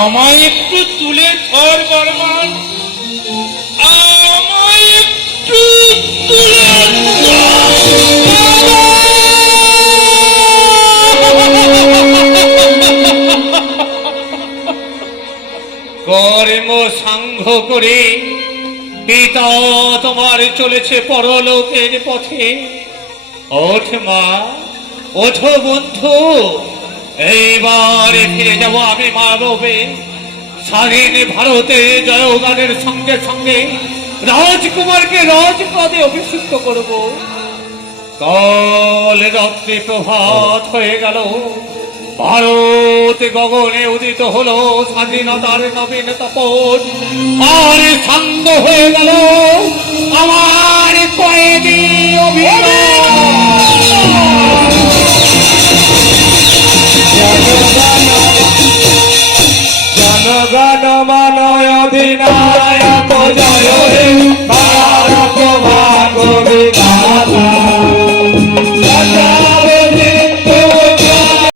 আমায় একটু তুলে ধর, বর্মান। আমায় একটু তুলে কর্ম করে পিতা তোমার চলেছে পরলোকের পথে। ওঠ মা, ওঠো বন্ধু। এইবার ফিরে যাব আমি মা রবে স্বাধীন ভারতে জয়গানের সঙ্গে সঙ্গে রাজকুমারকে রাজপদে অভিষিক্ত করব। কাল রাত্রি প্রভাত হয়ে গেল। ভারত গগনে উদিত হলো স্বাধীনতার নবীন তপন আর সাঙ্গ হয়ে গেল আমার অধিনায়ক। জয় হে